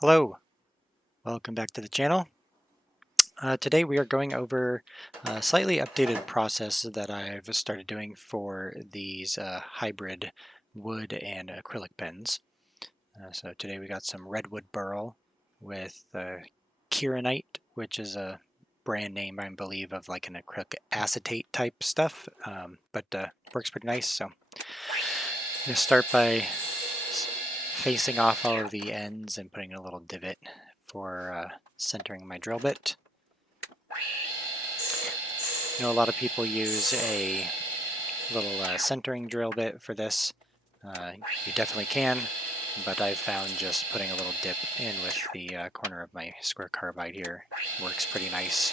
Hello, welcome back to the channel. Today we are going over a slightly updated process that I've started doing for these hybrid wood and acrylic pens. So today we got some Redwood Burl with Kirinite, which is a brand name, I believe, of like an acrylic acetate type stuff, but works pretty nice. So I'm going to start by facing off all of the ends and putting a little divot for centering my drill bit. I know a lot of people use a little centering drill bit for this. You definitely can, but I've found just putting a little dip in with the corner of my square carbide here works pretty nice.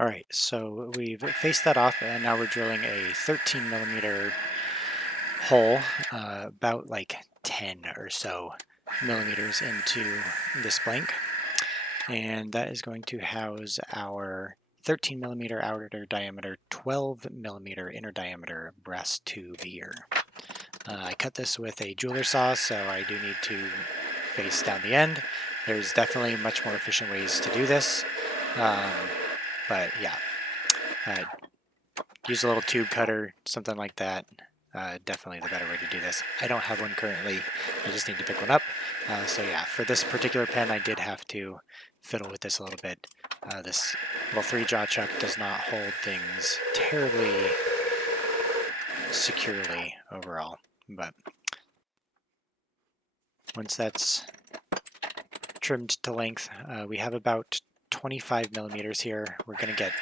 Alright, so we've faced that off and now we're drilling a 13 millimeter hole, about like 10 or so millimeters into this blank. And that is going to house our 13 millimeter outer diameter, 12 millimeter inner diameter brass tube here. I cut this with a jeweler saw, so I do need to face down the end. There's definitely much more efficient ways to do this, but yeah, use a little tube cutter, something like that. Definitely the better way to do this. I don't have one currently, I just need to pick one up. So yeah, for this particular pen I did have to fiddle with this a little bit. This little 3-jaw chuck does not hold things terribly securely overall, but once that's trimmed to length, we have about 25 millimeters here. We're going to get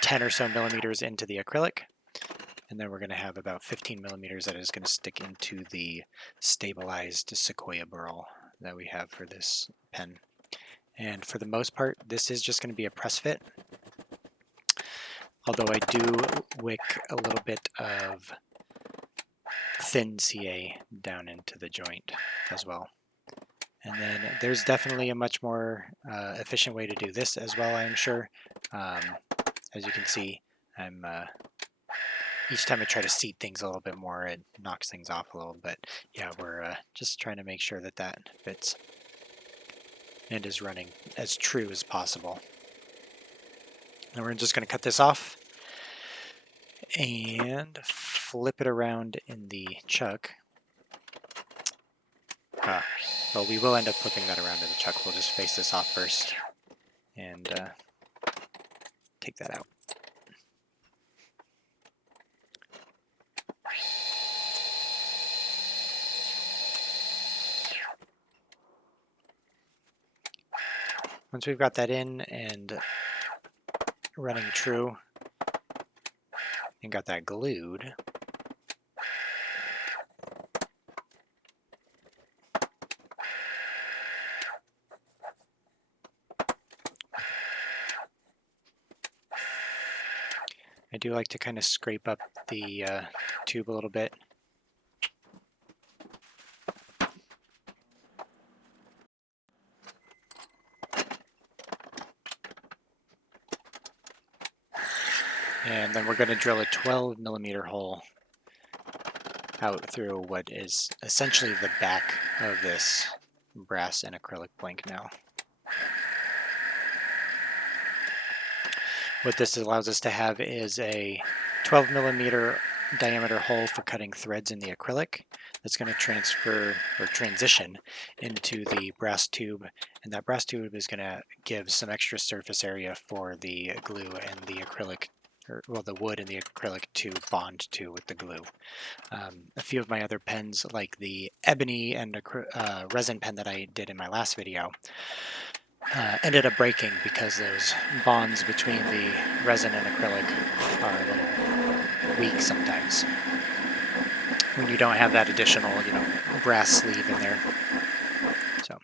10 or so millimeters into the acrylic, and then we're going to have about 15 millimeters that is going to stick into the stabilized Sequoia burl that we have for this pen. And for the most part, this is just going to be a press fit, although I do wick a little bit of thin CA down into the joint as well. And then there's definitely a much more efficient way to do this as well, I'm sure. As you can see, I'm each time I try to seat things a little bit more, it knocks things off a little bit. Yeah, we're just trying to make sure that that fits and is running as true as possible. And we're just going to cut this off and flip it around in the chuck. Well, we will end up flipping that around in the chuck. We'll just face this off first and take that out. Once we've got that in and running true and got that glued, I do like to kind of scrape up the tube a little bit. And then we're going to drill a 12 millimeter hole out through what is essentially the back of this brass and acrylic blank now. What this allows us to have is a 12 millimeter diameter hole for cutting threads in the acrylic that's going to transfer or transition into the brass tube, and that brass tube is going to give some extra surface area for the glue and the acrylic, or well, the wood and the acrylic to bond to with the glue. A few of my other pens, like the ebony and resin pen that I did in my last video, ended up breaking because those bonds between the resin and acrylic are a little weak sometimes when you don't have that additional, brass sleeve in there. So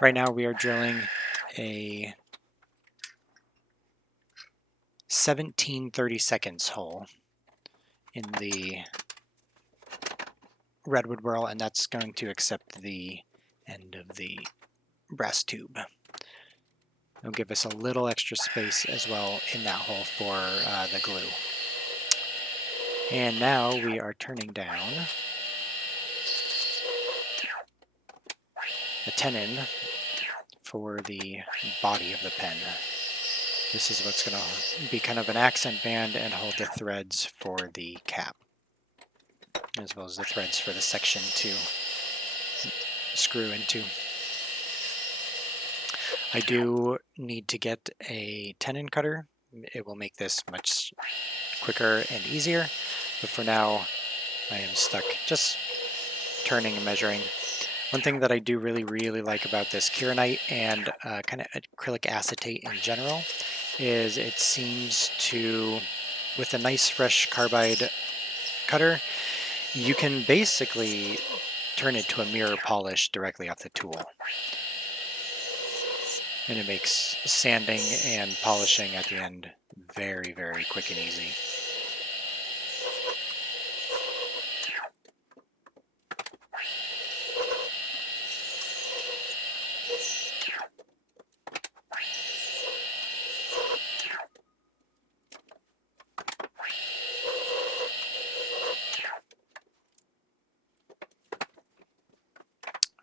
right now we are drilling a 17/32 hole in the Redwood burl, and that's going to accept the end of the brass tube. It'll give us a little extra space as well in that hole for the glue. And now we are turning down the tenon for the body of the pen. This is what's going to be kind of an accent band and hold the threads for the cap, as well as the threads for the section to screw into. I do need to get a tenon cutter. It will make this much quicker and easier, but for now I am stuck just turning and measuring. One thing that I do really like about this Kirinite and kind of acrylic acetate in general is it seems to, with a nice fresh carbide cutter, you can basically turn it to a mirror polish directly off the tool. And it makes sanding and polishing at the end very quick and easy.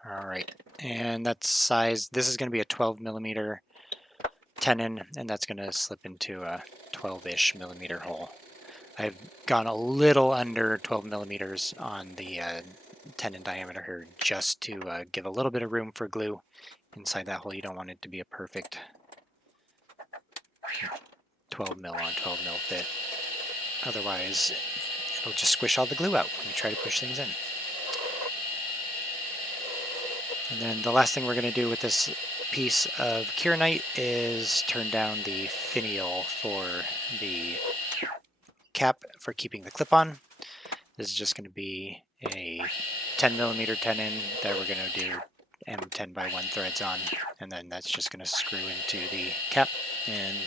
All right, and that's size. This is going to be a 12 millimeter tenon, and that's going to slip into a 12-ish millimeter hole. I've gone a little under 12 millimeters on the tenon diameter here just to give a little bit of room for glue inside that hole. You don't want it to be a perfect 12 mil on 12 mil fit. Otherwise, it'll just squish all the glue out when you try to push things in. And then the last thing we're going to do with this piece of Kirinite is turn down the finial for the cap for keeping the clip on. This is just going to be a 10 millimeter tenon that we're going to do M10 by 1 threads on, and then that's just going to screw into the cap and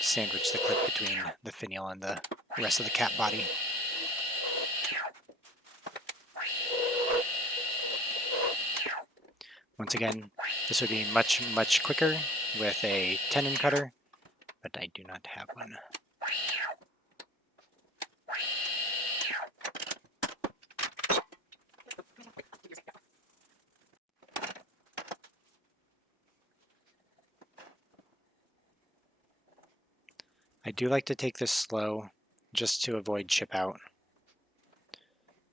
sandwich the clip between the finial and the rest of the cap body. Once again, this would be much quicker with a tenon cutter, but I do not have one. I do like to take this slow just to avoid chip out.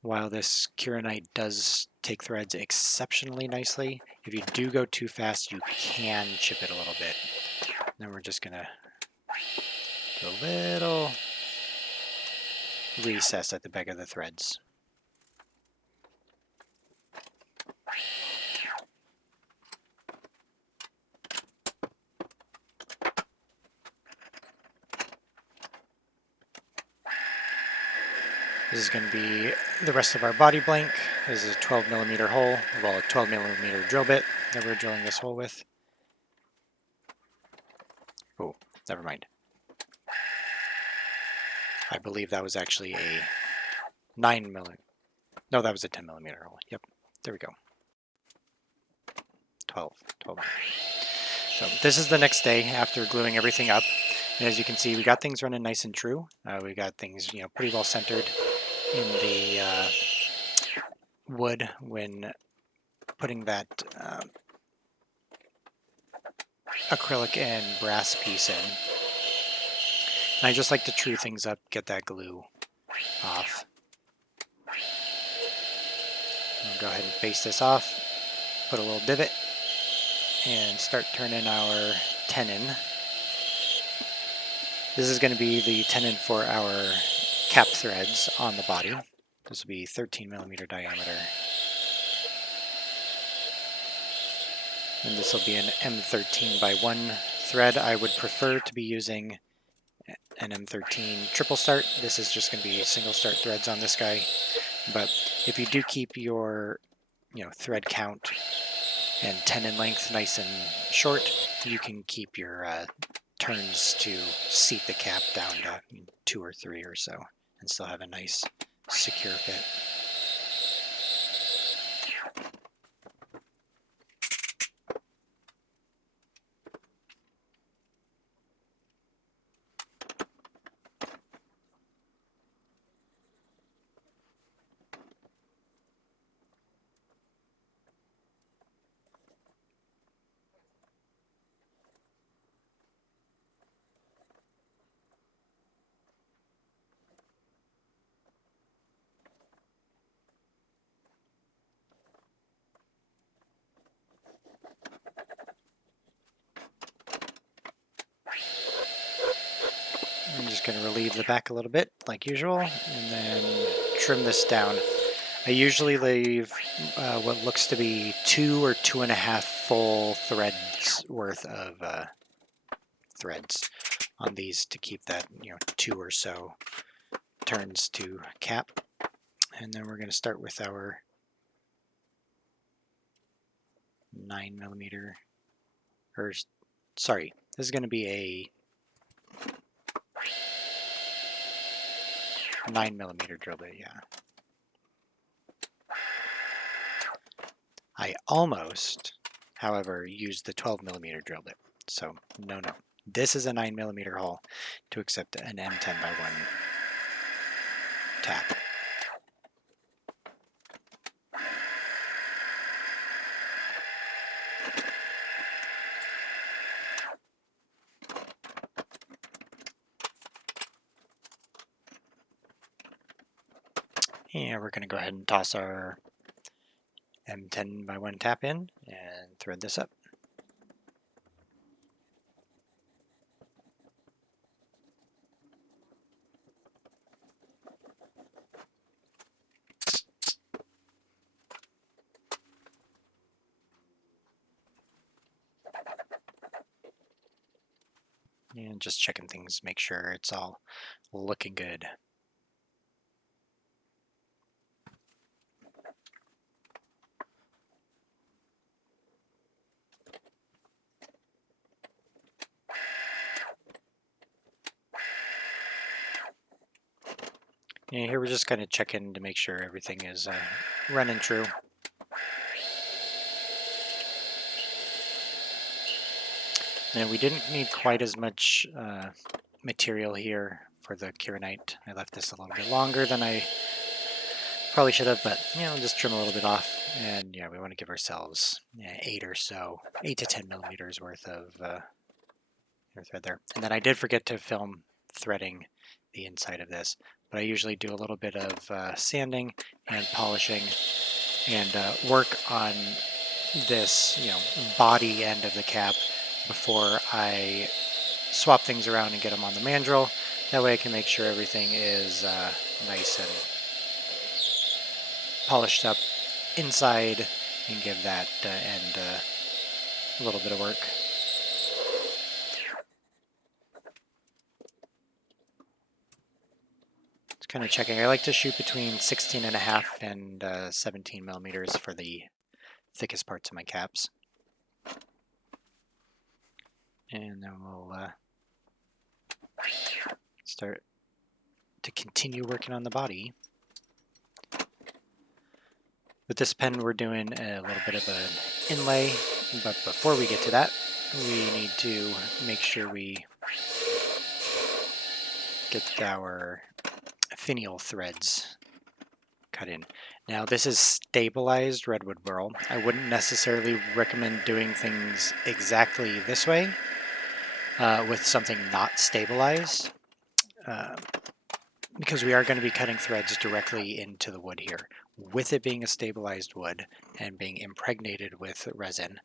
While this Kirinite does take threads exceptionally nicely, if you do go too fast, you can chip it a little bit. Then we're just going to do a little recess at the back of the threads. This is going to be the rest of our body blank. This is a 12 millimeter hole, well, a 12 millimeter drill bit that we're drilling this hole with. Oh, never mind. I believe that was actually a 9 millimeter. No, that was a 10 millimeter hole. Yep, there we go. 12. So this is the next day after gluing everything up. And as you can see, we got things running nice and true. We got things, pretty well centered in the wood when putting that acrylic and brass piece in. And I just like to true things up, get that glue off. I'll go ahead and face this off, put a little divot, and start turning our tenon. This is going to be the tenon for our cap threads on the body. This will be 13 millimeter diameter. And this will be an M13 by 1 thread. I would prefer to be using an M13 triple start. This is just going to be single start threads on this guy. But if you do keep your thread count and tenon length nice and short, you can keep your turns to seat the cap down to 2 or 3 or so and still have a nice secure fit. I'm just going to relieve the back a little bit like usual and then trim this down. I usually leave what looks to be 2 or 2.5 full threads worth of threads on these to keep that 2 or so turns to cap. And then we're going to start with our 9mm, or sorry, this is going to be a 9mm drill bit, yeah. I almost, however, used the 12mm drill bit, so no. This is a 9mm hole to accept an M10x1 tap. And we're going to go ahead and toss our M10x1 tap in and thread this up. And just checking things, make sure it's all looking good. And here we're just kind of checking to make sure everything is running true. And we didn't need quite as much material here for the Kirinite. I left this a little bit longer than I probably should have, but we'll just trim a little bit off. And we want to give ourselves 8 to 10 millimeters worth of thread there. And then I did forget to film threading the inside of this, but I usually do a little bit of sanding and polishing and work on this body end of the cap before I swap things around and get them on the mandrel. That way I can make sure everything is nice and polished up inside and give that end a little bit of work. Just kind of checking. I like to shoot between 16.5 and 17 millimeters for the thickest parts of my caps. And then we'll start to continue working on the body. With this pen, we're doing a little bit of an inlay, but before we get to that, we need to make sure we get our finial threads cut in. Now, this is stabilized Redwood Burl. I wouldn't necessarily recommend doing things exactly this way with something not stabilized, because we are going to be cutting threads directly into the wood here. With it being a stabilized wood and being impregnated with resin,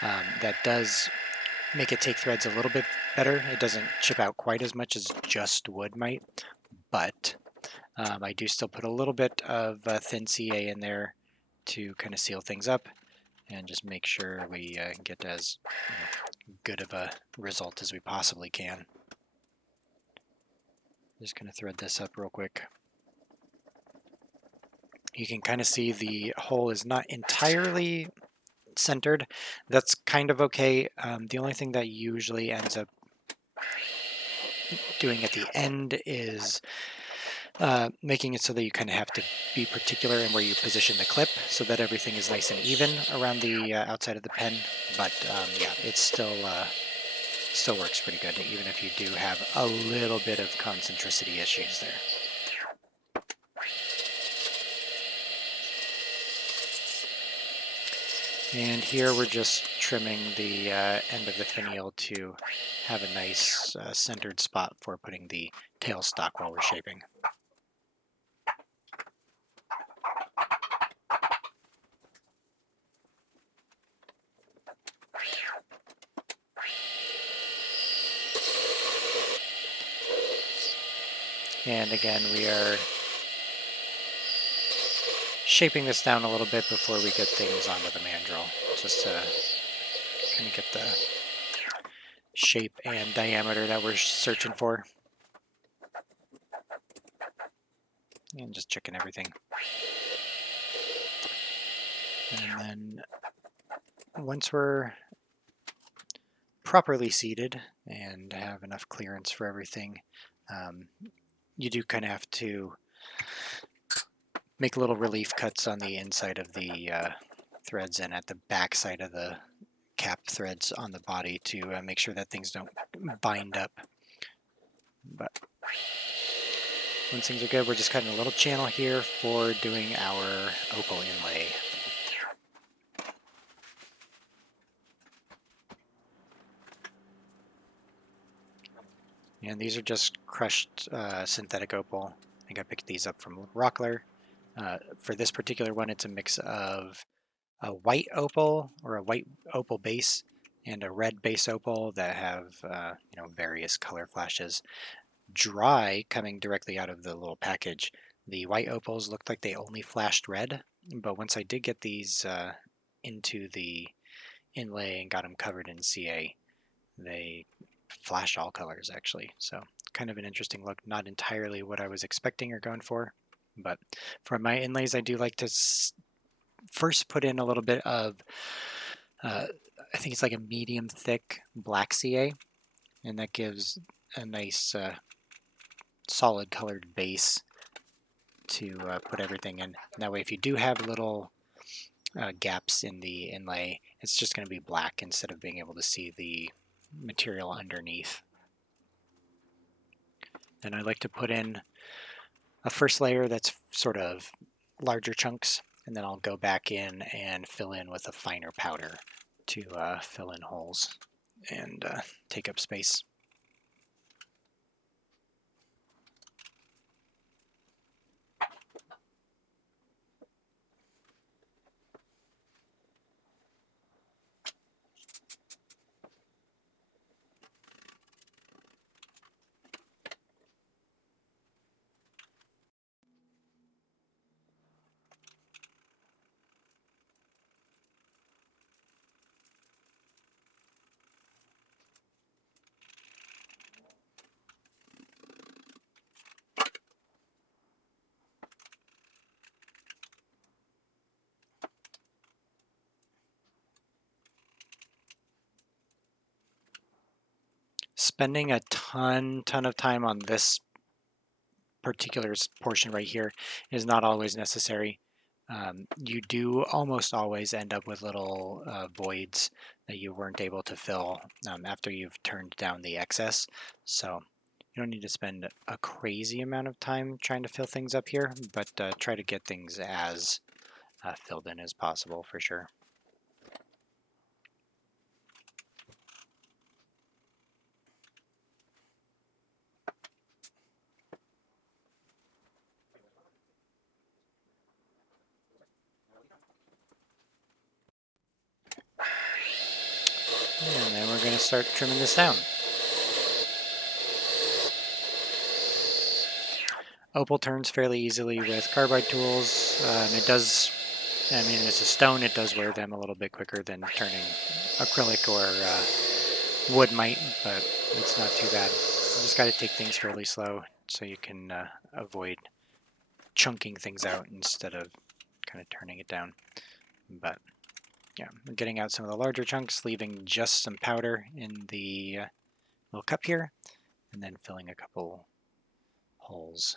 that does make it take threads a little bit better. It doesn't chip out quite as much as just wood might, but I do still put a little bit of thin CA in there to kind of seal things up and just make sure we get as good of a result as we possibly can. Just going to thread this up real quick. You can kind of see the hole is not entirely centered. That's kind of okay. The only thing that usually ends up doing at the end is making it so that you kind of have to be particular in where you position the clip so that everything is nice and even around the outside of the pen. But yeah, it still works pretty good, even if you do have a little bit of concentricity issues there. And here we're just trimming the end of the finial to have a nice centered spot for putting the tailstock while we're shaping. And again, we are shaping this down a little bit before we get things onto the mandrel, just to kind of get the shape and diameter that we're searching for. And just checking everything. And then once we're properly seated and have enough clearance for everything, you do kind of have to make little relief cuts on the inside of the threads and at the back side of the cap threads on the body to make sure that things don't bind up. But once things are good, we're just cutting a little channel here for doing our opal inlay. And these are just crushed synthetic opal. I think I picked these up from Rockler. For this particular one, it's a mix of a white opal or a white opal base and a red base opal that have various color flashes. Dry, coming directly out of the little package, the white opals looked like they only flashed red, but once I did get these into the inlay and got them covered in CA, they flash all colors actually. So kind of an interesting look, not entirely what I was expecting or going for, but for my inlays I do like to first put in a little bit of I think it's like a medium thick black CA, and that gives a nice solid colored base to put everything in. And that way if you do have little gaps in the inlay, it's just going to be black instead of being able to see the material underneath. And I like to put in a first layer that's sort of larger chunks, and then I'll go back in and fill in with a finer powder to fill in holes and take up space. Spending a ton of time on this particular portion right here is not always necessary. You do almost always end up with little voids that you weren't able to fill after you've turned down the excess. So you don't need to spend a crazy amount of time trying to fill things up here, but try to get things as filled in as possible for sure. And then we're going to start trimming this down. Opal turns fairly easily with carbide tools. It does, I mean, it's a stone, it does wear them a little bit quicker than turning acrylic or wood might, but it's not too bad. You just got to take things fairly slow so you can avoid chunking things out instead of kind of turning it down. But yeah, I'm getting out some of the larger chunks, leaving just some powder in the little cup here, and then filling a couple holes.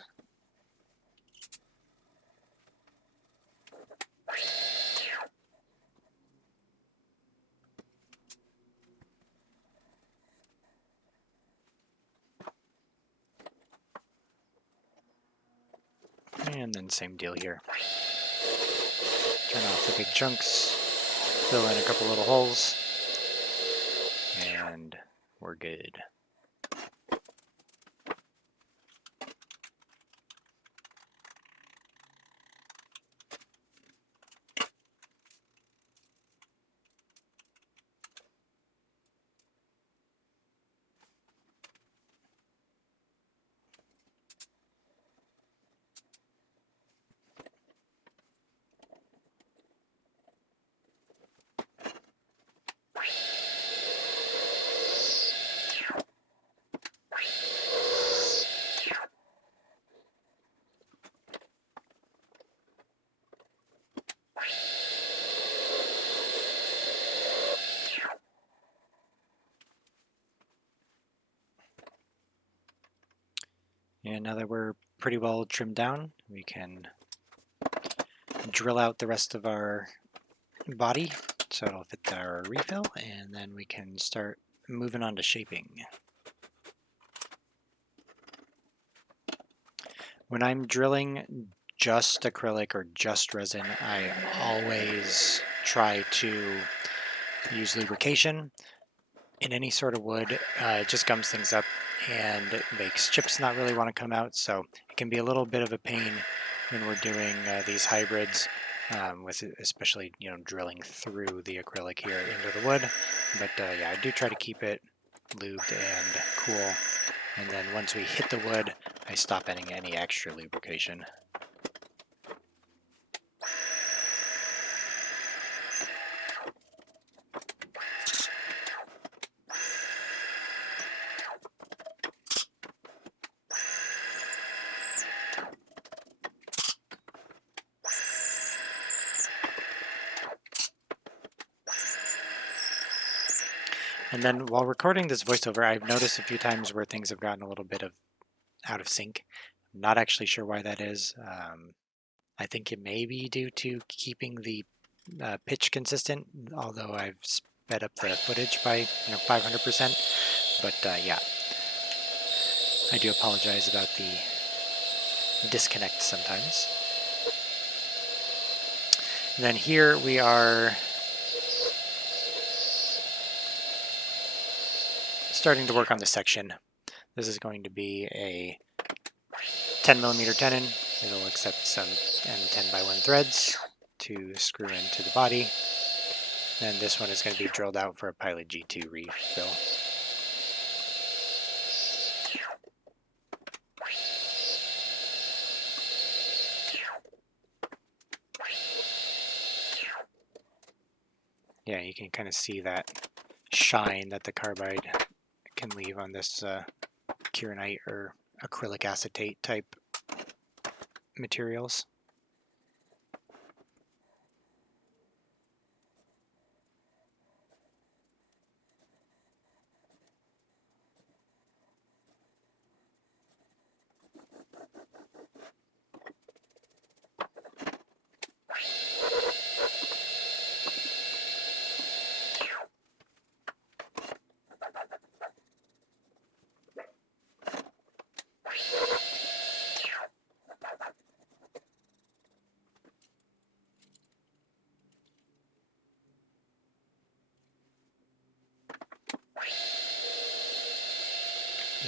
And then same deal here. Turn off the big chunks, fill in a couple little holes, and we're good. And now that we're pretty well trimmed down, we can drill out the rest of our body so it'll fit our refill, and then we can start moving on to shaping. When I'm drilling just acrylic or just resin, I always try to use lubrication. In any sort of wood, it just gums things up and it makes chips not really want to come out, so it can be a little bit of a pain when we're doing these hybrids, with especially drilling through the acrylic here into the wood. But yeah, I do try to keep it lubed and cool, and then once we hit the wood, I stop adding any extra lubrication. And then while recording this voiceover, I've noticed a few times where things have gotten a little bit out of sync. I'm not actually sure why that is. I think it may be due to keeping the pitch consistent, although I've sped up the footage by 500%. But yeah, I do apologize about the disconnect sometimes. And then here we are starting to work on the section. This is going to be a 10mm tenon. It'll accept some M10x1 threads to screw into the body. And this one is going to be drilled out for a Pilot G2 refill. Yeah, you can kind of see that shine that the carbide can leave on this Kirinite or acrylic acetate type materials.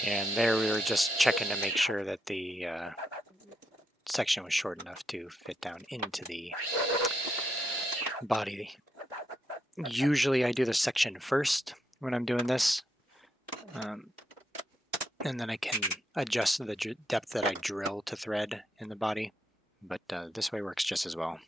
And there we were just checking to make sure that the section was short enough to fit down into the body. Usually I do the section first when I'm doing this, and then I can adjust the depth that I drill to thread in the body, but this way works just as well.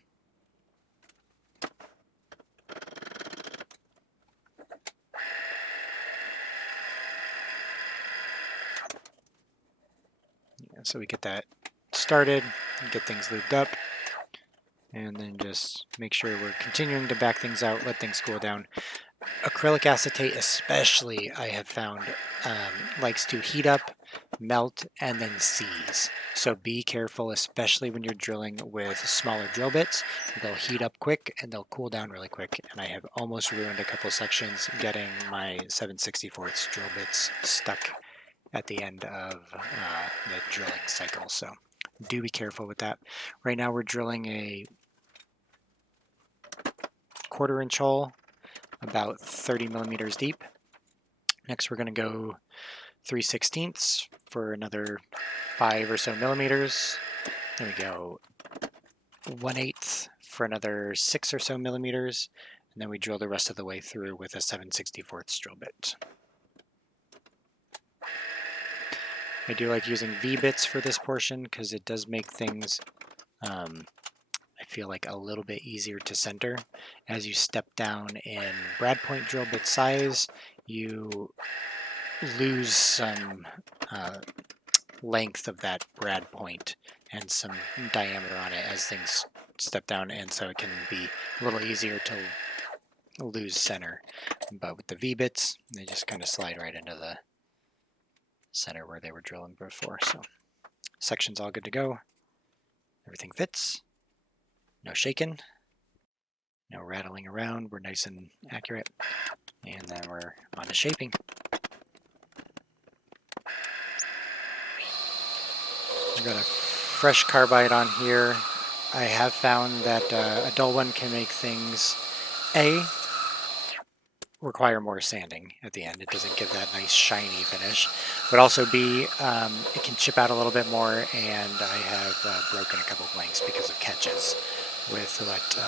Yeah, so we get that started, get things lubed up, and then just make sure we're continuing to back things out, let things cool down. Acrylic acetate especially, I have found, likes to heat up, melt, and then seize. So be careful, especially when you're drilling with smaller drill bits. They'll heat up quick and they'll cool down really quick. And I have almost ruined a couple sections getting my 7/64 drill bits stuck at the end of the drilling cycle. So do be careful with that. Right now we're drilling a 1/4 inch hole, about 30mm deep. Next we're going to go 3/16 for another 5 or so millimeters. Then we go 1/8 for another 6 or so millimeters, and then we drill the rest of the way through with a 7/64 drill bit. I do like using V-bits for this portion because it does make things, I feel like, a little bit easier to center. As you step down in brad point drill bit size, you lose some length of that brad point and some diameter on it as things step down, and so it can be a little easier to lose center. But with the V-bits, they just kind of slide right into the center where they were drilling before. So Section's all good to go. Everything fits. No shaking. No rattling around. We're nice and accurate. And then we're on to shaping. I've got a fresh carbide on here. I have found that a dull one can make things require more sanding at the end. It doesn't give that nice shiny finish. But also B, it can chip out a little bit more, and I have broken a couple blanks because of catches with what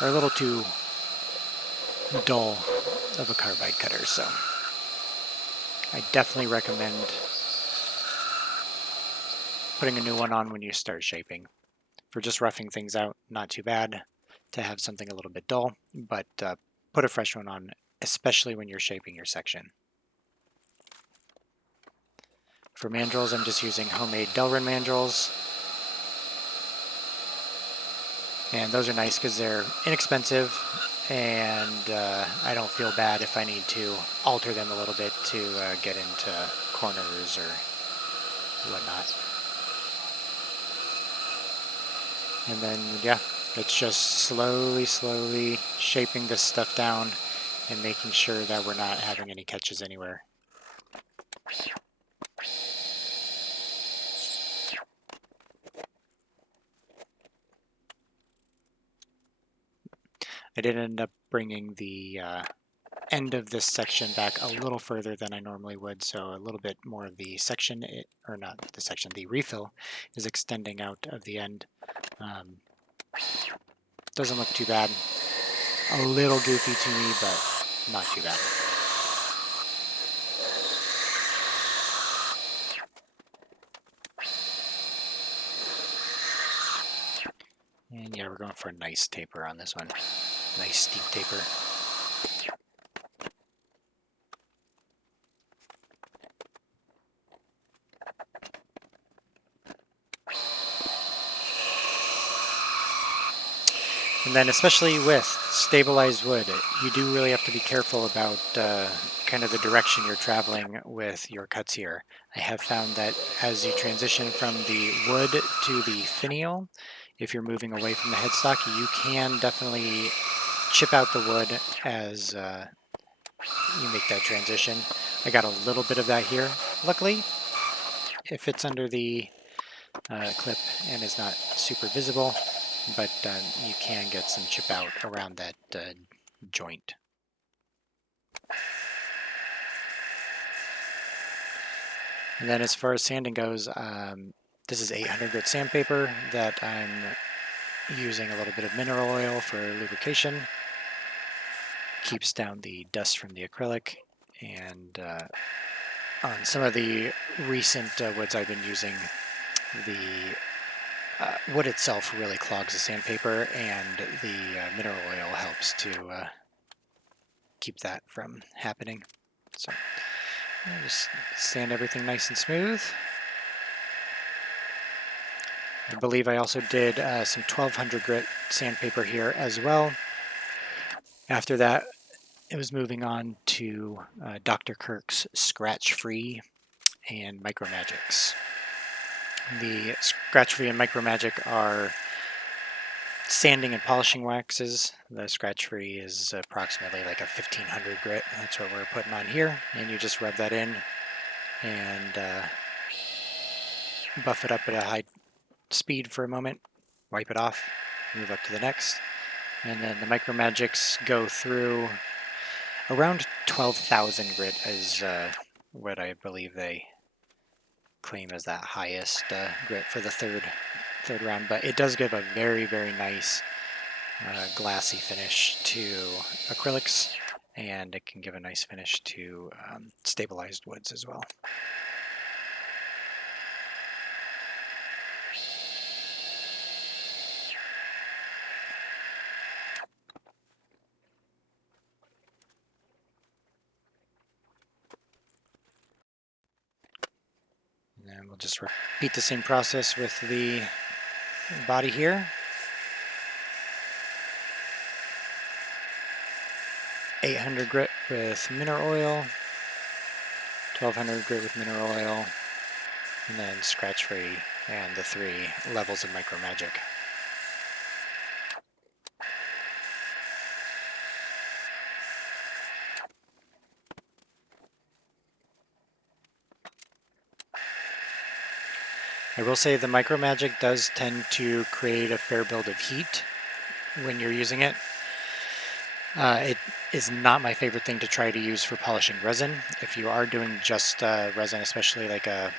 are a little too dull of a carbide cutter. So I definitely recommend putting a new one on when you start shaping. For just roughing things out, not too bad to have something a little bit dull, but put a fresh one on, especially when you're shaping your section. For mandrels, I'm just using homemade Delrin mandrels. And those are nice because they're inexpensive, and I don't feel bad if I need to alter them a little bit to get into corners or whatnot. And then, yeah, it's just slowly shaping this stuff down and making sure that we're not having any catches anywhere. I did end up bringing the end of this section back a little further than I normally would, so a little bit more of the section, or not the section, the refill is extending out of the end. Doesn't look too bad. A little goofy to me, but not too bad. And yeah, we're going for a nice taper on this one. Nice steep taper. And then especially with stabilized wood, you do really have to be careful about kind of the direction you're traveling with your cuts here. I have found that as you transition from the wood to the finial, if you're moving away from the headstock, you can definitely chip out the wood as you make that transition. I got a little bit of that here. Luckily, it fits under the clip and is not super visible, but you can get some chip out around that joint. And then as far as sanding goes, this is 800 grit sandpaper that I'm using a little bit of mineral oil for lubrication. Keeps down the dust from the acrylic, and on some of the recent woods I've been using, the wood itself really clogs the sandpaper, and the mineral oil helps to keep that from happening. So I'll just sand everything nice and smooth. I believe I also did some 1200 grit sandpaper here as well. After that, it was moving on to Dr. Kirk's Scratch Free and Micro Magics. The Scratch Free and Micro Magic are sanding and polishing waxes. The Scratch Free is approximately like a 1500 grit. That's what we're putting on here. And you just rub that in and buff it up at a high speed for a moment, wipe it off, move up to the next. And then the Micro Magics go through around 12,000 grit is what I believe they claim as that highest grit for the third round, but it does give a very nice glassy finish to acrylics, and it can give a nice finish to stabilized woods as well. And we'll just repeat the same process with the body here. 800 grit with mineral oil, 1200 grit with mineral oil, and then Scratch Free and the 3 levels of micro magic. I will say the micro magic does tend to create a fair build of heat when you're using it. It is not my favorite thing to try to use for polishing resin. If you are doing just resin, especially like a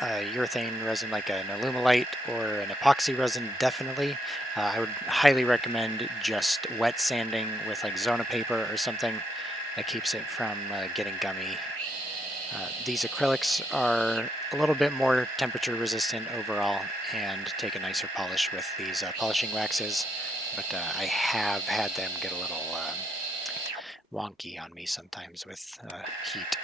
urethane resin like an alumilite or an epoxy resin, definitely. I would highly recommend just wet sanding with like Zona paper or something that keeps it from getting gummy. These acrylics are a little bit more temperature resistant overall and take a nicer polish with these polishing waxes, but I have had them get a little wonky on me sometimes with heat.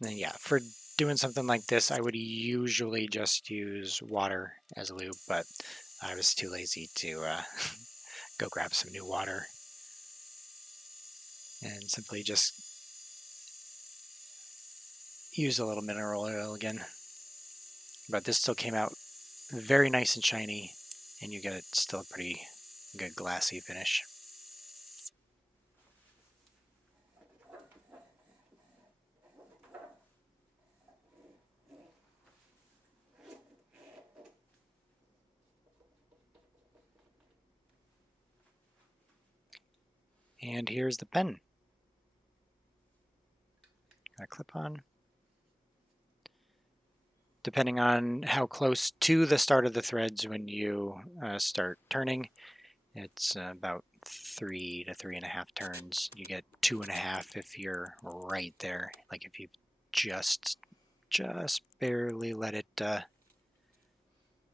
And then, yeah, for doing something like this, I would usually just use water as lube, but I was too lazy to go grab some new water and simply just use a little mineral oil again. But this still came out very nice and shiny, and you get still a pretty good glassy finish. And here's the pen. Got a clip on. Depending on how close to the start of the threads when you start turning, it's about 3 to 3.5 turns. You get 2.5 if you're right there, like if you've just barely let it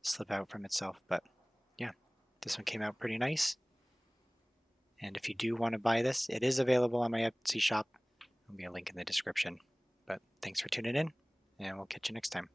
slip out from itself. But yeah, this one came out pretty nice. And if you do want to buy this, it is available on my Etsy shop. There'll be a link in the description. But thanks for tuning in, and we'll catch you next time.